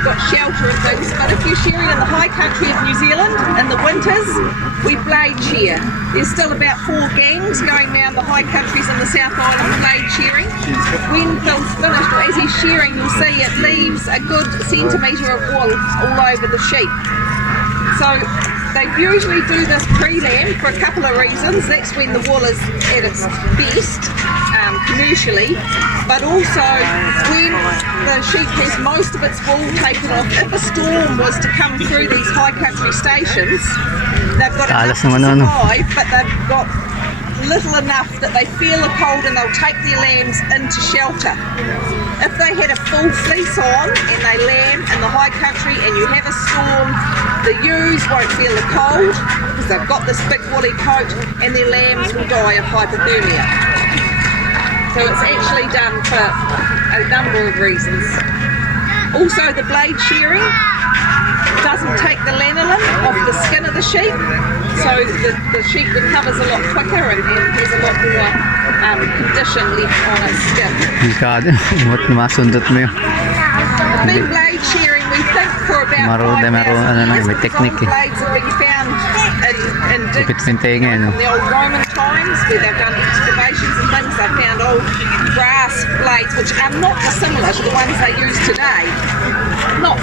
they've got shelter and things, but if you're shearing in the high country of New Zealand in the winters, we blade shear. There's still about 4 gangs going around the high countries in the South Island blade shearing. When Phil's finished, or as he's shearing, you'll see it leaves a good centimetre of wool all over the sheep. So they usually do this pre-lamb for a couple of reasons. That's when the wool is at its best commercially, but also when the sheep has most of its wool taken off. If a storm was to come through these high country stations, they've got enough to survive, but they've got little enough that they feel the cold and they'll take their lambs into shelter. If they had a full fleece on and they lamb in the high country and you have a storm, the ewes won't feel the cold because they've got this big woolly coat and their lambs will die of hypothermia. So it's actually done for a number of reasons. Also, the blade shearing doesn't take the lanolin off the skin of the sheep, so the sheep recovers a lot quicker and has a lot more condition left on its skin. Big blade shearing, we think for about 5,000 years, blades have been found in digs in the old Roman times where they've done excavations and things. They've found old brass blades which are not dissimilar to the ones they use today. Not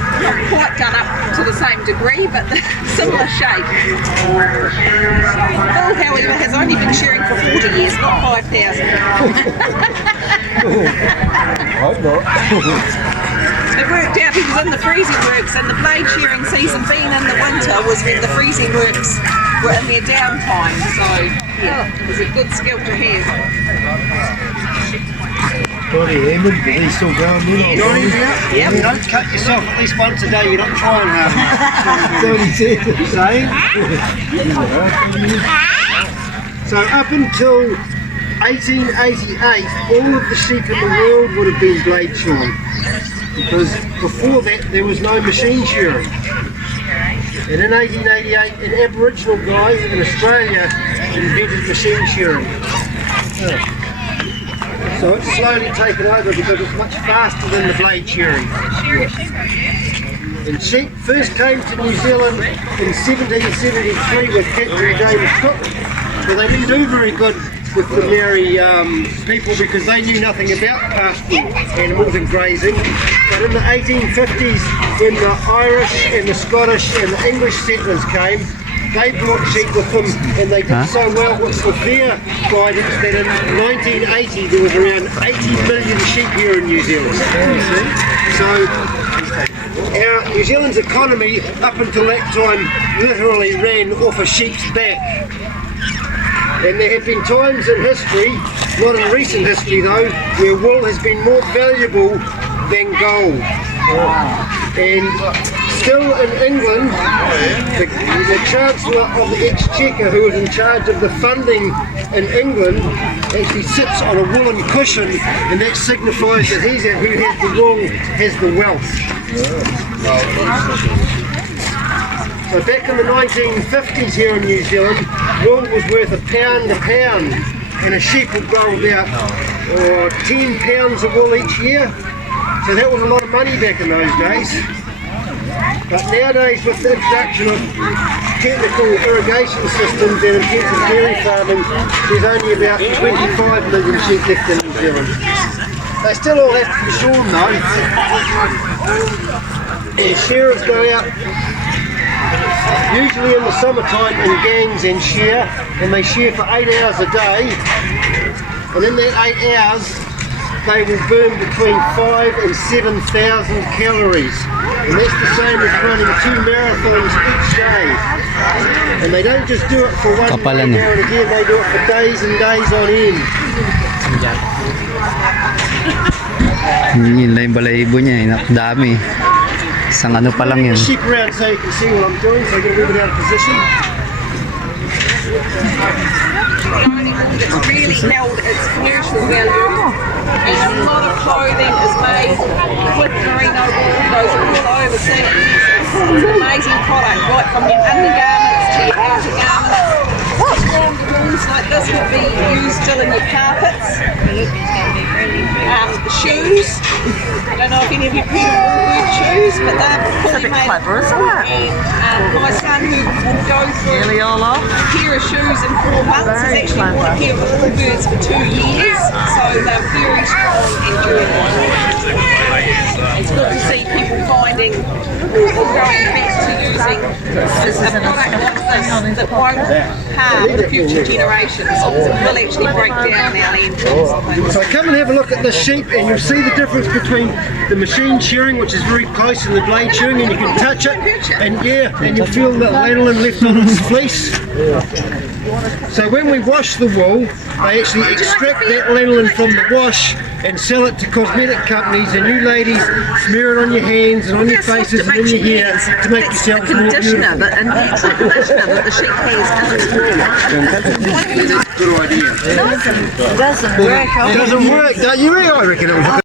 quite done up to the same degree, but similar shape. Phil, however, has only been shearing for 40 years, not 5,000. It worked out, he was in the freezing works, and the blade shearing season being in the winter was when the freezing works were in their downtime, so yeah, it was a good skill to have. He's still going, Yep. You don't cut yourself at least once a day, you're not trying hard. So up until 1888, all of the sheep in the world would have been blade shorn, because before that there was no machine shearing. And in 1888, an Aboriginal guy in Australia invented machine shearing. So it's slowly taken over because it's much faster than the blade shearing. And sheep first came to New Zealand in 1773 with Captain James Cook, but they didn't do very good with the Maori people because they knew nothing about pastoral animals and grazing. But in the 1850s, when the Irish and the Scottish and the English settlers came, they brought sheep with them, and they did so well with their guidance that in 1980 there was around 80 million sheep here in New Zealand. So our New Zealand's economy up until that time literally ran off a sheep's back. And there have been times in history, not in recent history though, where wool has been more valuable than gold. And still in England, the Chancellor of the Exchequer, who is in charge of the funding in England, actually sits on a woolen cushion, and that signifies that who has the wool has the wealth. So back in the 1950s here in New Zealand, wool was worth £1 a pound, and a sheep would grow about 10 pounds of wool each year. So that was a lot of money back in those days. But nowadays, with the introduction of technical irrigation systems and intensive dairy farming, there's only about 25 million sheep left in New Zealand. They still all have to be shorn though. And shearers go out usually in the summertime in gangs and shear, and they shear for 8 hours a day, and in that 8 hours they will burn between 5,000 and 7,000 calories, and that's the same as running 2 marathons each day. And they don't just do it for one day now and again, they do it for days and days on end. Yun lang yung balahibo niya, dami. Isang ano pa lang yun. Sheep around so you can see what I'm doing, so I'm going to move it out of position. It's really held its commercial value, and a lot of clothing is made with merino wool, goes all overseas. It's an amazing product, right from your undergarments to your outer garments. Wools like this would be used still in your carpets, shoes. I don't know if any of you people wear shoes. shoes, but they're fully bit made clever, of isn't wool. it? And my son, who will go through Nearly all off. a pair of shoes in 4 months, has Very actually worn a clever. pair of the Allbirds for 2 years. So they're very strong and durable. It's good to see people finding or going back to using a product like this that won't harm future generations. It will actually break down our landfills. So come and have a look at the sheep and you'll see the difference between the machine shearing, which is very close, and the blade shearing, and you can touch it and and you feel the lanolin left on its fleece. So when we wash the wool, they actually extract that lanolin from the wash and sell it to cosmetic companies, and you ladies smear it on your hands and on your faces and in your hair to make yourselves more beautiful. And it's the conditioner that the sheep has in its wool. Good idea. It doesn't work. It doesn't work, don't you? I reckon it was